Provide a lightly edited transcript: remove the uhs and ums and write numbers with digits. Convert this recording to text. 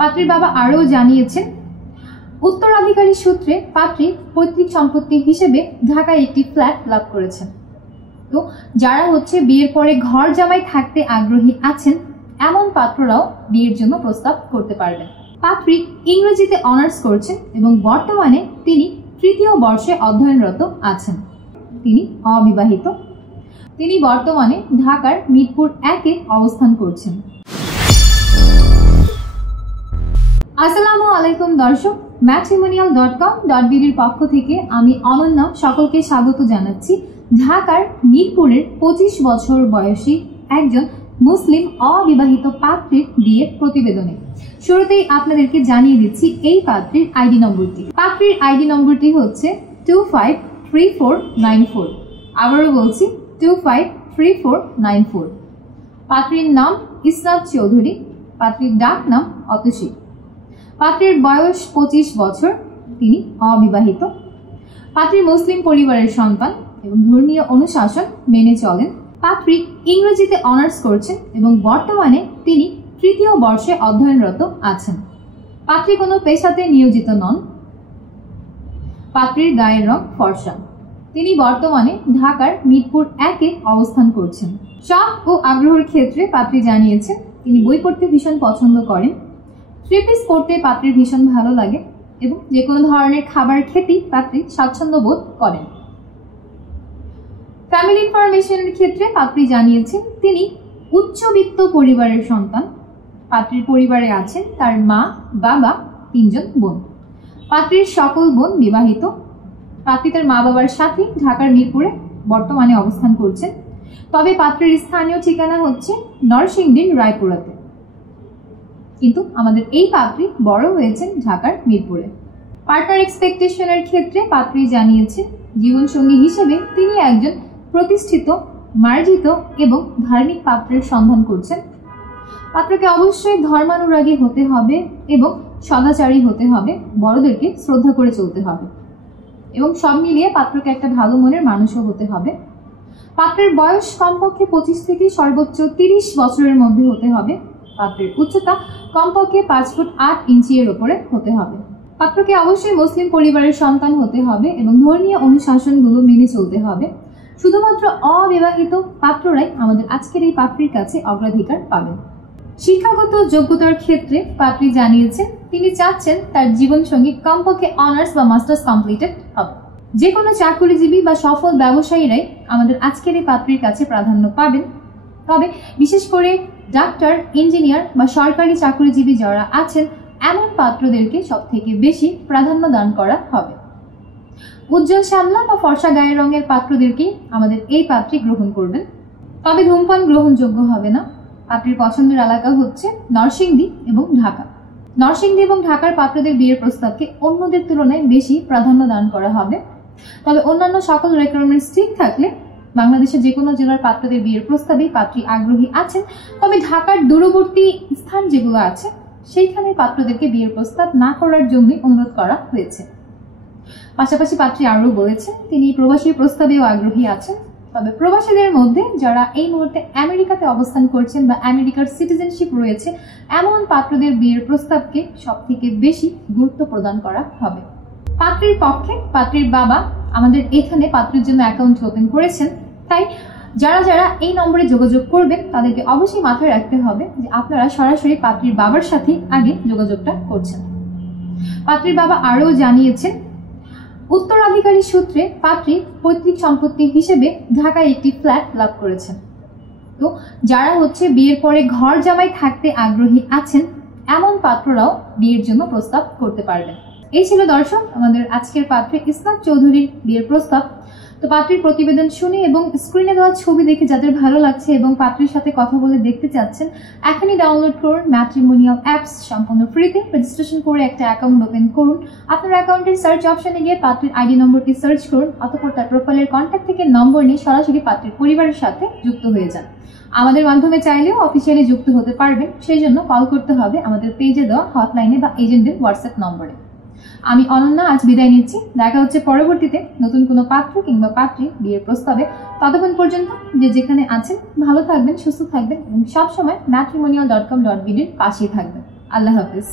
পাত্রীর বাবা আরও জানিয়েছেন, উত্তরাধিকারী সূত্রে পাত্রী পৈতৃক সম্পত্তি হিসেবে ঢাকায় একটি ফ্ল্যাট লাভ করেছেন। তো যারা বিয়ের পরে ঘর জামাই থাকতে আগ্রহী আছেন এমন পাত্ররাও বিয়ের জন্য প্রস্তাব করতে পারবেন। পাত্রী ইংরেজিতে অনার্স করছেন এবং বর্তমানে তিনি তৃতীয় বর্ষে অধ্যয়নরত আছেন। তিনি অবিবাহিত। তিনি বর্তমানে ঢাকার মিরপুর 1-এ অবস্থান করছেন। আসসালামু আলাইকুম দর্শক, matrimonial.com.bd এর পক্ষ থেকে আমি অনন্যা সকলকে স্বাগত জানাচ্ছি ঢাকার মিরপুরের 25 বছর বয়সী একজন মুসলিম অবিবাহিত পাত্রীর বিয়ের প্রতিবেদনে। শুরুতেই আপনাদেরকে জানিয়ে দিচ্ছি এই পাত্রীর আইডি নম্বরটি। পাত্রীর আইডি নম্বরটি হচ্ছে 253494। আবারও বলছি 253494। পাত্রীর নাম ইসরাত চৌধুরী। পাত্রীর ডাক নাম অতসী। পাত্রীর বয়স 25 বছর। তিনি অবিবাহিত। পাত্রী মুসলিম পরিবারের সন্তান এবং ধর্মীয় অনুশাসন মেনে চলেন। পাত্রী ইংরেজিতে অনার্স করছেন এবং বর্তমানে তিনি তৃতীয় বর্ষে অধ্যয়নরত আছেন। পাত্রী কোনো পেশাতে নিয়োজিত নন। পাত্রীর গায়ের রং ফর্সা। তিনি বর্তমানে ঢাকার মিরপুর 1-এ অবস্থান করছেন। শখ ও আগ্রহের ক্ষেত্রে পাত্রী জানিয়েছেন তিনি বই পড়তে ভীষণ পছন্দ করেন। থ্রি পিস পড়তে পাত্রীর ভীষণ ভালো লাগে এবং যে কোনো ধরনের খাবার খেতেই পাত্রী স্বাচ্ছন্দ্য বোধ করেন। ফ্যামিলি ইনফরমেশনের ক্ষেত্রে পাত্রী জানিয়েছেন তিনি উচ্চবিত্ত পরিবারের সন্তান। পাত্রীর পরিবারে আছেন তার মা, বাবা, 3 জন বোন। পাত্রীর সকল বোন বিবাহিত। পাত্রী তার মা বাবার সাথে ঢাকার মিরপুরে বর্তমানে অবস্থান করছেন। তবে পাত্রীর স্থানীয় ঠিকানা হচ্ছে নরসিংদীর রায়পুরাতে। কিন্তু আমাদের এই পাত্রী বড় হয়েছেন ঢাকার মিরপুরে। পার্টনার এক্সপেকটেশনের ক্ষেত্রে পাত্রী জানিয়েছেন জীবনসঙ্গী হিসেবে তিনি একজন প্রতিষ্ঠিত, মার্জিত এবং ধার্মিক পাত্রের সন্ধান করছেন। পাত্রকে অবশ্যই ধর্মানুরাগী হতে হবে এবং সদাচারী হতে হবে, বড়দেরকে শ্রদ্ধা করে চলতে হবে এবং সব মিলিয়ে পাত্রকে একটা ভালো মনের মানুষও হতে হবে। পাত্রের বয়স কমপক্ষে 25 থেকে সর্বোচ্চ 30 বছরের মধ্যে হতে হবে। পাত্রের উচ্চতা কমপক্ষে 5 ফুট 8 ইঞ্চি এর উপরে হতে হবে। পাত্রকে অবশ্যই মুসলিম পরিবারের সন্তান হতে হবে এবং ধর্মীয় অনুশাসনগুলো মেনে চলতে হবে। শুধুমাত্র অবিবাহিত পাত্ররাই আমাদের আজকের এই পাত্রীর কাছে অগ্রাধিকার পাবেন। শিক্ষাগত যোগ্যতার ক্ষেত্রে পাত্রী জানিয়েছেন তিনি চাচ্ছেন তার জীবনসঙ্গী কমপক্ষে অনার্স বা মাস্টার্স কমপ্লিটেড হবে। যে কোনো চাকরিজীবী বা সফল ব্যবসায়ীরাই আমাদের আজকের এই পাত্রীর কাছে প্রাধান্য পাবেন। তবে বিশেষ করে ডাক্তার, ইঞ্জিনিয়ার বা সরকারি চাকরিজীবী যারা আছেন এমন পাত্রদেরকে সব থেকে বেশি প্রাধান্য দান করা হবে। উজ্জ্বল শ্যামলা বা ফর্সা গায়ের রঙের পাত্রদেরকেই আমাদের এই পাত্রী গ্রহণ করবেন। তবে ধূমপান গ্রহণযোগ্য হবে না। পাত্রীর পছন্দের এলাকা হচ্ছে নরসিংদী এবং ঢাকা। নরসিংদী এবং ঢাকার পাত্রদের বিয়ের প্রস্তাবকে অন্যদের তুলনায় বেশি প্রাধান্য দান করা হবে। তবে অন্যান্য সকল রিকোয়ারমেন্টস ঠিক থাকলে বাংলাদেশের যে কোনো জেলার পাত্রদের বিয়ের প্রস্তাবেই পাত্রী আগ্রহী আছেন। তবে ঢাকার দূরবর্তী স্থান যেগুলো আছে সেইখানে পাত্রদেরকে বিয়ের প্রস্তাব না করার জন্যই অনুরোধ করা হয়েছে। পাশাপাশি পাত্রী আরও বলেছেন তিনি প্রবাসী প্রস্তাবেও আগ্রহী আছেন। তবে প্রবাসীদের মধ্যে যারা এই মুহূর্তে আমেরিকাতে অবস্থান করছেন বা আমেরিকার সিটিজেনশিপ রয়েছে এমন পাত্রদের বিয়ের প্রস্তাবকে সব থেকে বেশি গুরুত্ব প্রদান করা হবে। পাত্রীর পক্ষে পাত্রীর বাবা আমাদের এখানে পাত্রীর জন্য অ্যাকাউন্ট ওপেন করেছেন। তাই যারা যারা এই নম্বরে যোগাযোগ করবেন তাদেরকে অবশ্যই মাথায় রাখতে হবে যে আপনারা সরাসরি পাত্রীর বাবার সাথে আগে যোগাযোগটা করছেন। পাত্রীর বাবা আরও জানিয়েছেন উত্তরাধিকারী সূত্রে পাত্রী পৈতৃক সম্পত্তি হিসেবে ঢাকায় একটি ফ্ল্যাট লাভ করেছেন। তো যারা বিয়ের পরে ঘর জামাই থাকতে আগ্রহী আছেন এমন পাত্ররাও বিয়ের জন্য প্রস্তাব করতে পারবেন। এই ছিল দর্শক আমাদের আজকের পাত্রী ইসরাত চৌধুরীর বিয়ের প্রস্তাব। তো পাত্রীর প্রতিবেদন শুনে এবং স্ক্রিনে দেওয়া ছবি দেখে যাদের ভালো লাগছে এবং পাত্রীর সাথে কথা বলে দেখতে চাচ্ছেন এখনই ডাউনলোড করুন ম্যাট্রিমোনিয়াল অ্যাপস। সম্পূর্ণ ফ্রিতে রেজিস্ট্রেশন করে একটা অ্যাকাউন্ট ওপেন করুন। আপনার অ্যাকাউন্টের সার্চ অপশনে গিয়ে পাত্রীর আইডি নম্বরটি সার্চ করুন। অতঃপর তার প্রোফাইলের কন্ট্যাক্ট থেকে নম্বর নিয়ে সরাসরি পাত্রীর পরিবারের সাথে যুক্ত হয়ে যান। আমাদের মাধ্যমে চাইলেও অফিসিয়ালি যুক্ত হতে পারবেন। সেই জন্য কল করতে হবে আমাদের পেজে দেওয়া হটলাইনে বা এজেন্টের হোয়াটসঅ্যাপ নম্বরে। আমি অনন্যা আজ বিদায় নিচ্ছি। দেখা হচ্ছে পরবর্তীতে নতুন কোনো পাত্র কিংবা পাত্রী বিয়ের প্রস্তাবে। ততক্ষণ পর্যন্ত যে যেখানে আছেন ভালো থাকবেন, সুস্থ থাকবেন এবং সবসময় matrimonial.com.bd এর পাশেই থাকবেন। আল্লাহ হাফেজ।